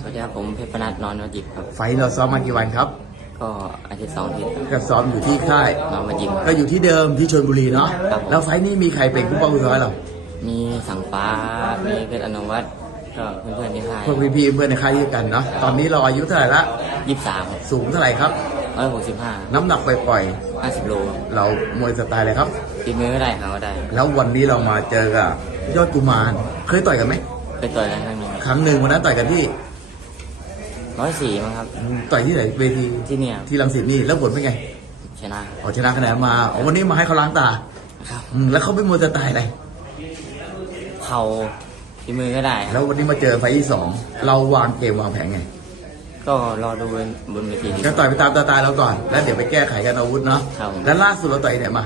สวัสดีครับผมเพชรพนัทนอนมาจิบครับ ไฟท์เราซ้อมมากี่วันครับ ก็อาทิตย์สองอาทิตย์ครับก็ซ้อมอยู่ที่ค่าย นอนมาจิบ ก็อยู่ที่เดิมที่ชลบุรีเนาะ ครับผม แล้วไฟท์นี้มีใครเป็นผู้ป้องกันซ้อยเรามีสังฟ้า มีเพชรอนุวัฒน์ก็เพื่อนๆที่ค่ายพวกพี่ๆเพื่อนในค่ายด้วยกันเนาะ ตอนนี้เราอายุเท่าไหร่ละ ยี่สิบสามสูงเท่าไหร่ครับ ร้อยหกสิบห้าน้ำหนักปล่อยห้าสิบโลๆเรามวยสไตล์อะไรครับ ตีมือก็ได้ขาก็ได้แล้ววันนี้เรามาเจอกับยอดกุมาร เคยต่อยกันไหม ไปต่อยกันครั้งหนึ่งครั้งหนึ่งวันนั้นต่อยกันที่ ร้อยสี่มั้งครับ ต่อยที่ไหนเวทีที่เนี่ยที่รังสิตนี่แล้วผลเป็นไงชนะเอาชนะคะแนนมาอ๋อวันนี้มาให้เขาล้างตาครับอืมแล้วเขาเป็นมวยสไตล์อะไรเข่าตีมือก็ได้คแล้รับววันนี้มาเจอไฟท์ที่สองเราวางเกมวางแผนไง ก็รอดูบนบนเวทีดีก็ต่อยไปตามตาตายเราก่อน แล้วเดี๋ยวไปแก้ไขกันอาวุธเนาะครับผม แล้วล่าสุดเราต่อยไหนมา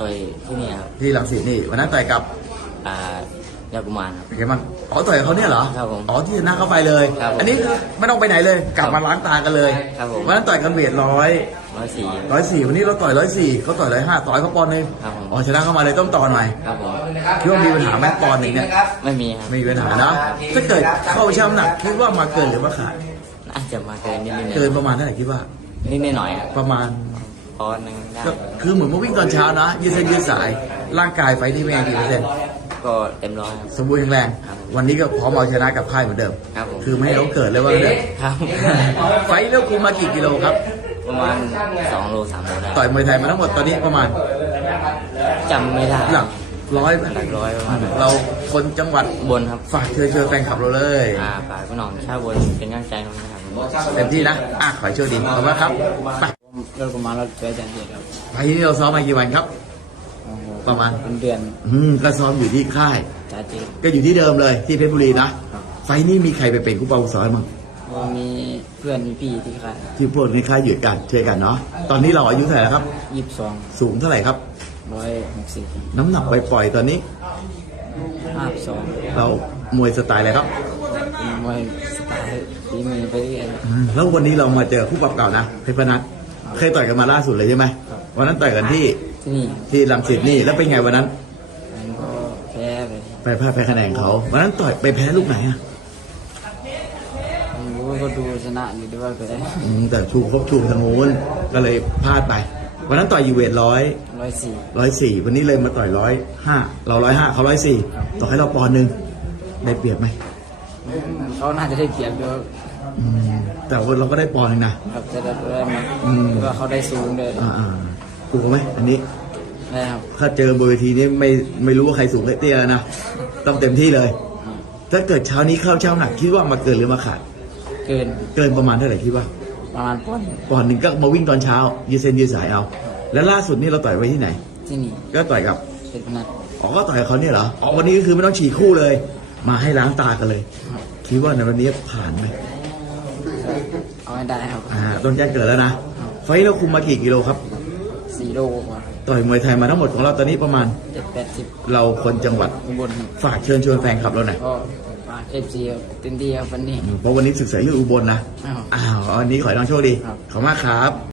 ต่อยที่เนี่ยครับที่รังสิตนี่วันนั้นต่อยกับอ่า ยากุมารครับ เป็นไงบ้างอ๋อต่อยกับเขาเนี่ยเหรอครับผมอ๋อที่ชนะเข้าไปเลย ครับผมอันนี้ไม่ต้องไปไหนเลย กลับมาล้างตากันเลยครับผม วันนั้นต่อยกันเวทร้อยร้อยสี่ ร้อยสี่วันนี้เราต่อยร้อยสี่เขาต่อยร้อยห้าต่อยเขาปอนด์หนึงครับผม อ๋อชนะเข้ามาเลยต้องต่อหน่อยครับผม คิดว่ามีปัญหาไหมปอนด์หนึ่งเนี่ยไม่มีครับ ไม่มีปัญหานะถ้าเกิดเข้าช่ำหนักคิดว่ามาเกินหรือว่าขาดอาจจะมาเกินนิดนึงเกินประมาณเท่าไหร่คิดว่า นิดหน่อยครับประมาณปอนด์หนึ่งได้ก็คือเหมือนมาวิ่งตอนเช้านะยืดเส้นยืดสายร่างกายไฟที่เป็นไงกี่เปอร์เซ็นต์ ก็เต็มร้อยครับ สมบูรณ์แข็งแรง ครับวันนี้ก็พร้อมเอาชนะกับค่ายเหมือนเดิม ครับผม คือไม่ให้เขาเกิดเลยว่างั้นเดิมครับ ไฟท์เลือกคุมมากี่กิโลครับ ประมาณสองโลสามโลได้ต่อยมวยไทยมาทั้งหมดตอนนี้ประมาณจำไม่ได้หลักร้อยหลักร้อยประมาณนั้นเราคนจังหวัดบนครับฝากเชิญเชิญแฟนคลับเราเลย อ่าฝากพี่น้องชาวบนเป็นกำลังใจของนะครับเต็มที่นะ อะขอให้โชคดีขอบคุณครับไปเลิกประมาณเราเจอจันเดียครับไฟท์นี้เราซ้อมมากี่วันครับ ประมาณเป็นเดือนอืมก็ซ้อมอยู่ที่ค่ายจ้าเจก็อยู่ที่เดิมเลยที่เพชรบุรีนะไฟท์นี้มีใครไปเป็นคู่เป้าซ้อยมั้งก็มีเพื่อนมีพี่ที่ค่ายที่พวกในค่ายอยู่กันช่วยกันเนาะตอนนี้เราอายุเท่าไหร่แล้วครับ ยี่สิบสองสูงเท่าไหร่ครับ ร้อยหกสิบน้ำหนักไปปล่อยๆตอนนี้ ห้าสองเรามวยสไตล์อะไรครับมวยสไตล์ตีมือไปเรื่อย อืมแล้ววันนี้เรามาเจอคู่ปรับเก่านะเพชรพนัทเคยต่อยกันมาล่าสุดเลยใช่ไหมวันนั้นต่อยกันที่ที่ นี่ที่ลังสิตนี่แล้วเป็นไงวันนั้นมันก็แพ้ไปไปพลาดไปคะแนนเขาวันนั้นต่อยไปแพ้ลูกไหนอะไม่รู้ว่าก็ดูชนะอยู่ด้วยไปได้อืมแต่ชูครบชูทางโน้นก็เลยพลาดไป วันนั้นต่อยยูเวทร้อยร้อยสี่ร้อยสี่วันนี้เลยมาต่อยร้อยห้าเราร้อยห้าเขาร้อยสี่ต่อให้เราปอนด์หนึ่งได้เปรียบไหมเขาน่าจะได้เปรียบด้วยอืมแต่ว่าเราก็ได้ปอนด์หนึ่งนะ ครับจะได้ได้ไหมอืม ว่าเขาได้สูงด้วย อ่าอ่าถูกไหมอันนี้ได้ครับถ้าเจอบนเวทีนี้ไม่ไม่รู้ว่าใครสูงใครเตี้ยแล้วนะต้องเต็มที่เลย ถ้าเกิดเช้านี้เข้าเช้าหนักคิดว่ามาเกินหรือมาขาด เกินเกินประมาณเท่าไหร่คิดว่า ประมาณป้อนด์ปอนด์หนึ่งก็มาวิ่งตอนเช้ายืดเส้นยืดสายเอา แล้วล่าสุดนี่เราต่อยไว้ที่ไหน ที่นี่ก็ต่อยกับเป็นพนัดอ๋อก็ต่อยกับเขาเนี่ยเหรออ๋อวันนี้ก็คือไม่ต้องฉีกคู่เลย มาให้ล้างตากันเลย คิดว่าในวันนี้ผ่านไหมเอาให้ได้ครับอ่าต้นแจ้งเกิดแล้วนะไฟท์เราคุมมากี่กิโลครับ สี่โลกว่าต่อยมวยไทยมาทั้งหมดของเราตอนนี้ประมาณเจ็ดแปดสิบเราคนจังหวัดอุบลครับฝากเชิญชวนแฟนคลับเราหน่อยก็ฝากเอฟซีเต็มที่ครับวันนี้เพราะวันนี้ศึกษาอยู่อุบลนะอ้าวอ้าววันนี้ขอให้น้องโชคดีครับขอบคุณมากครับ